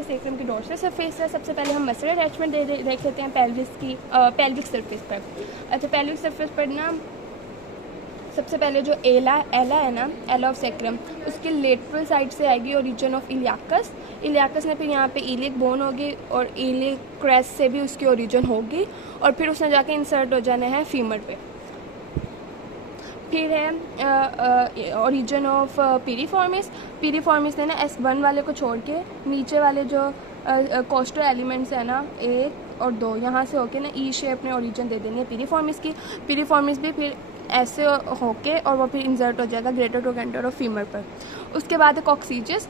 ये सेक्रम की dorsal surface है। सबसे पहले हम मसल अटैचमेंट देख लेते हैं पेल्विक सरफेस पर। अच्छा, पेल्विक सरफेस पर ना सबसे पहले जो एला है ना, एला ऑफ सेक्रम, उसकी लेटरल साइड से आएगी ओरिजिन ऑफ इलियाकस में, फिर यहाँ पे इलियक बोन होगी और इलियक क्रेस्ट से भी उसकी ओरिजिन होगी और फिर उसने जाके इंसर्ट हो जाना है फीमर पे। फिर है ओरिजिन ऑफ पीरीफॉर्मिस ने ना S1 वाले को छोड़ के नीचे वाले जो कोस्टल एलिमेंट्स है ना 1 और 2, यहाँ से होके ना ई शेप में ओरिजिन दे देनी है पीरीफॉर्मिस की। पीरीफॉर्मिस भी फिर ऐसे होके और वो फिर इंसर्ट हो जाएगा ग्रेटर ट्रोकेंटर ऑफ फीमर पर। उसके बाद है कॉक्सीजस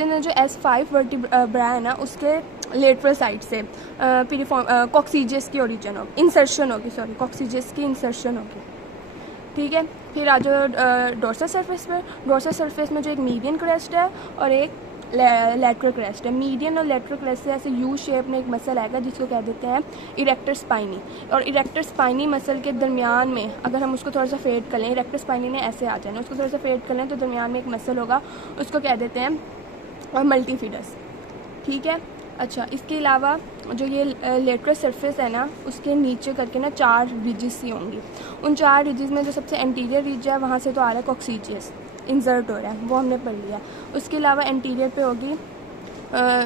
ने जो S5 वर्टिब्रा है ना उसके लेटरल साइड से कॉक्सीजस की ओरिजिन होगी, इंसर्शन होगी, सॉरी कॉक्सीजस की इंसर्शन होगी। ठीक है, फिर आ जाओ डोर्सल सरफेस में जो एक मीडियन क्रेस्ट है और एक लेटरल क्रेस्ट है। मीडियन और लेटरल क्रेस्ट से ऐसे यू शेप में एक मसल आएगा जिसको कह देते हैं इरेक्टर स्पाइनी, और इरेक्टर स्पाइनी मसल के दरमियान में अगर हम उसको थोड़ा सा फेड कर लें, इरेक्टर स्पाइनी ने ऐसे आ जाना, उसको थोड़ा सा फेड कर लें तो दरमियान में एक मसल होगा, उसको कह देते हैं और मल्टीफिडस। ठीक है, अच्छा, इसके अलावा जो ये लेटरल सरफेस है ना उसके नीचे करके ना 4 रिजेस सी होंगी। उन 4 रिजेस में जो सबसे एंटीरियर रिज है वहाँ से तो आ रहा है कॉक्सीजियस, इंसर्ट हो रहा है, वो हमने पढ़ लिया। उसके अलावा एंटीरियर पे होगी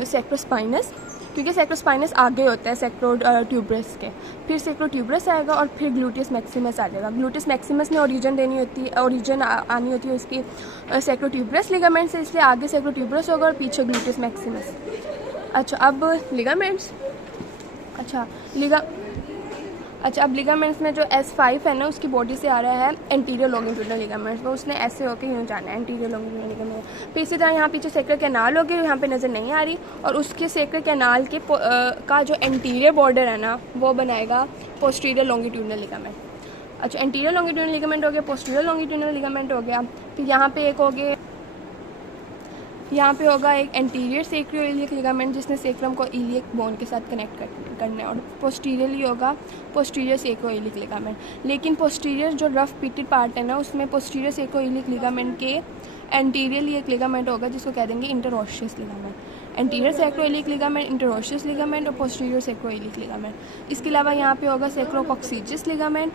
सेक्रोस्पाइनस, क्योंकि सेक्रोस्पाइनस आगे होता है सेक्रोट्यूबरस के, फिर सेक्रोट्यूबरस आएगा और फिर ग्लूटियस मैक्सिमस आ जाएगा। ग्लूटियस मैक्सिमस में ओरिजिन आनी होती है उसकी सेक्रोट्यूबरस लिगामेंट से, इसलिए आगे सेक्रोट्यूबरस होगा और पीछे ग्लूटियस मैक्सिमस। अच्छा, अब लिगामेंट्स। अब लिगामेंट्स में जो S5 है ना उसकी बॉडी से आ रहा है एंटीरियर लॉन्गिट्यूडनल लिगामेंट्स, वो उसने ऐसे होकर यूँ जाना है एंटीरियर लॉन्गिट्यूडनल लिगामेंट। फिर इसी तरह यहाँ पीछे सेक्रल कैनाल होगी, यहाँ पे नज़र नहीं आ रही, और उसके सेक्रल कैनाल के का जो एंटीरियर बॉर्डर है ना वो बनाएगा पोस्टीरियर लॉन्गिट्यूडनल लिगामेंट। अच्छा, एंटीरियर लॉन्गिट्यूडनल लिगामेंट हो गया, पोस्टीरियर लॉन्गिट्यूडनल लिगामेंट हो गया। फिर यहाँ पे एक हो गया, यहाँ पे होगा एक एंटीरियर सेक्रोइलियक लिगामेंट जिसने सेक्रम को इलियक बोन के साथ कनेक्ट करना है, और पोस्टीरियरली होगा पोस्टीरियर सेक्रोइलियक लिगामेंट। लेकिन पोस्टीरियर जो रफ पिटेड पार्ट है ना उसमें पोस्टीरियर सेक्रोइलियक लिगामेंट के एंटीरियरली एक लिगामेंट होगा जिसको कह देंगे इंटरओशियस लिगामेंट। एंटीरियर सेक्रोइलियक लिगामेंट, इंटरओशियस लिगामेंट और पोस्टीरियर सेक्रोइलियक लिगामेंट। इसके अलावा यहाँ पे होगा सेक्रोकॉक्सीजियस लिगामेंट,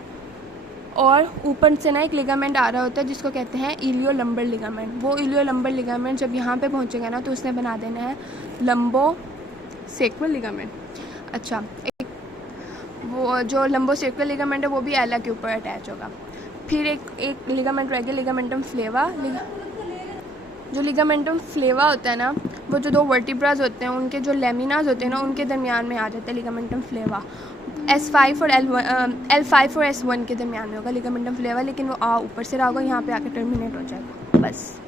और ऊपर से ना एक लिगामेंट आ रहा होता है जिसको कहते हैं इलियो लंबर लिगामेंट। वो इलियो लंबर लिगामेंट जब यहाँ पे पहुँचेगा ना तो उसने बना देना है लंबो सेक्वल लिगामेंट। अच्छा, वो जो लंबो सेक्वल लिगामेंट है वो भी एला के ऊपर अटैच होगा। फिर एक लिगामेंट रह गया लिगामेंटम फ्लेवा। जो लिगामेंटम फ्लेवा होता है ना वो जो 2 वर्टिब्राज होते हैं उनके जो लेमिनाज होते हैं ना उनके दरमियान में आ जाता है लिगामेंटम फ्लेवा। L5 और S1 के दरमियान में होगा लिगामेंटम फ्लेवा, लेकिन वो ऊपर से रहा होगा, यहाँ पे आके टर्मिनेट हो जाएगा, बस।